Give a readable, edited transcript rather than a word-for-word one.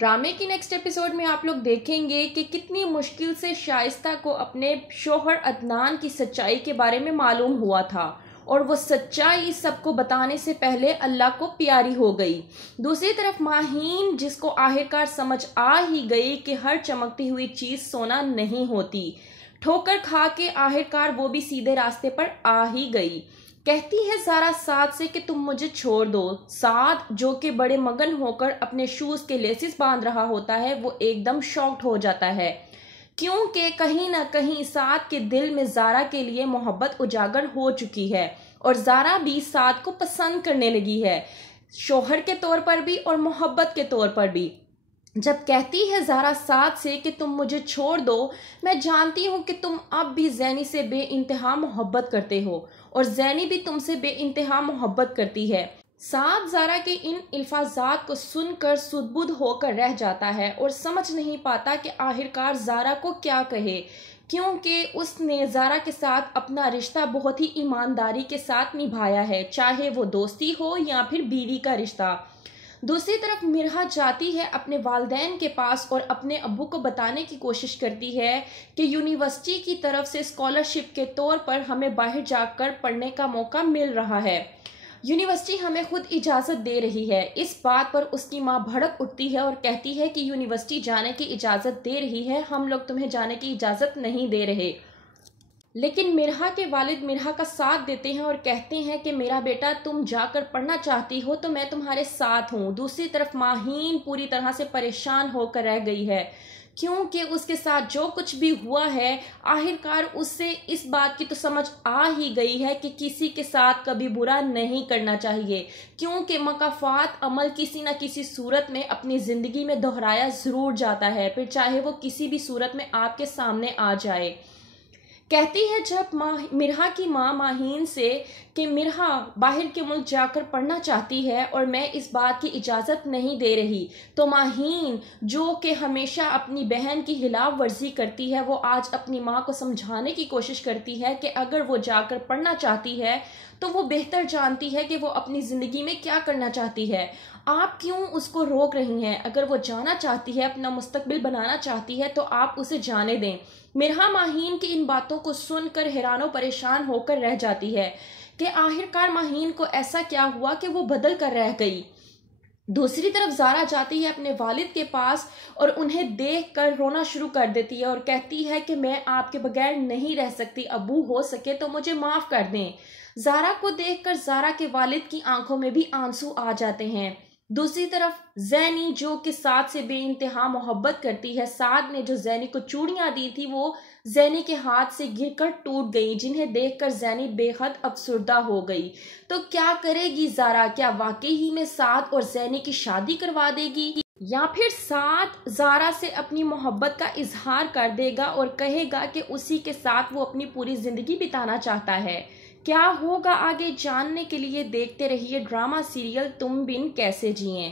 ड्रामे की next episode में आप लोग देखेंगे कि कितनी मुश्किल से शाइस्ता को अपने शोहर अदनान की सच्चाई के बारे में मालूम हुआ था और वो सच्चाई सबको बताने से पहले अल्लाह को प्यारी हो गई। दूसरी तरफ माहीन, जिसको आखिरकार समझ आ ही गई कि हर चमकती हुई चीज सोना नहीं होती, ठोकर खा के आखिरकार वो भी सीधे रास्ते पर आ ही गई। कहती है ज़ारा साद से कि तुम मुझे छोड़ दो। साद, जो कि बड़े मगन होकर अपने शूज के लेसिस बांध रहा होता है, वो एकदम शॉक्ड हो जाता है क्योंकि कहीं ना कहीं साद के दिल में ज़ारा के लिए मोहब्बत उजागर हो चुकी है और ज़ारा भी साद को पसंद करने लगी है, शोहर के तौर पर भी और मोहब्बत के तौर पर भी। जब कहती है ज़ारा साद से कि तुम मुझे छोड़ दो, मैं जानती हूँ कि तुम अब भी ज़ैनी से बेइंतहा मोहब्बत करते हो और ज़ैनी भी तुमसे बेइंतहा मोहब्बत करती है। साद ज़ारा के इन अल्फाज़ात को सुनकर सुदबुद होकर रह जाता है और समझ नहीं पाता कि आखिरकार ज़ारा को क्या कहे, क्योंकि उसने ज़ारा के साथ अपना रिश्ता बहुत ही ईमानदारी के साथ निभाया है, चाहे वो दोस्ती हो या फिर बीवी का रिश्ता। दूसरी तरफ मिरहा जाती है अपने वालिदैन के पास और अपने अब्बू को बताने की कोशिश करती है कि यूनिवर्सिटी की तरफ से स्कॉलरशिप के तौर पर हमें बाहर जाकर पढ़ने का मौका मिल रहा है, यूनिवर्सिटी हमें खुद इजाज़त दे रही है। इस बात पर उसकी माँ भड़क उठती है और कहती है कि यूनिवर्सिटी जाने की इजाज़त दे रही है, हम लोग तुम्हें जाने की इजाज़त नहीं दे रहे। लेकिन मिरहा के वालिद मिरहा का साथ देते हैं और कहते हैं कि मेरा बेटा, तुम जाकर पढ़ना चाहती हो तो मैं तुम्हारे साथ हूँ। दूसरी तरफ माहीन पूरी तरह से परेशान होकर रह गई है क्योंकि उसके साथ जो कुछ भी हुआ है, आखिरकार उससे इस बात की तो समझ आ ही गई है कि किसी के साथ कभी बुरा नहीं करना चाहिए, क्योंकि मकाफात अमल किसी न किसी सूरत में अपनी ज़िंदगी में दोहराया ज़रूर जाता है, फिर चाहे वो किसी भी सूरत में आपके सामने आ जाए। कहती है जब मिरहा की माँ माहीन से कि मिरहा बाहर के मुल्क जाकर पढ़ना चाहती है और मैं इस बात की इजाज़त नहीं दे रही, तो माहीन, जो कि हमेशा अपनी बहन की खिलाफ वर्जी करती है, वो आज अपनी माँ को समझाने की कोशिश करती है कि अगर वो जाकर पढ़ना चाहती है तो वो बेहतर जानती है कि वो अपनी ज़िंदगी में क्या करना चाहती है, आप क्यों उसको रोक रही हैं। अगर वो जाना चाहती है, अपना मुस्तकबिल बनाना चाहती है, तो आप उसे जाने दें। मिरहा माहीन की इन बातों को सुनकर हैरान और परेशान होकर रह जाती है कि आखिरकार माहीन को ऐसा क्या हुआ कि वो बदल कर रह गई। दूसरी तरफ ज़ारा जाती है अपने वालिद के पास और उन्हें देखकर रोना शुरू कर देती है और कहती है कि मैं आपके बगैर नहीं रह सकती, अब्बू हो सके तो मुझे माफ़ कर दें। ज़ारा को देखकर ज़ारा के वालिद की आंखों में भी आंसू आ जाते हैं। दूसरी तरफ ज़ैनी, जो कि साद से बेइंतहा मोहब्बत करती है, साद ने जो ज़ैनी को चूड़ियाँ दी थी वो ज़ैनी के हाथ से गिरकर टूट गई, जिन्हें देखकर ज़ैनी बेहद अफसुर्दा हो गई। तो क्या करेगी ज़ारा? क्या वाकई ही में साद और ज़ैनी की शादी करवा देगी या फिर साद ज़ारा से अपनी मोहब्बत का इजहार कर देगा और कहेगा कि उसी के साथ वो अपनी पूरी ज़िंदगी बिताना चाहता है? क्या होगा आगे जानने के लिए देखते रहिए ड्रामा सीरियल तुम बिन कैसे जिएं।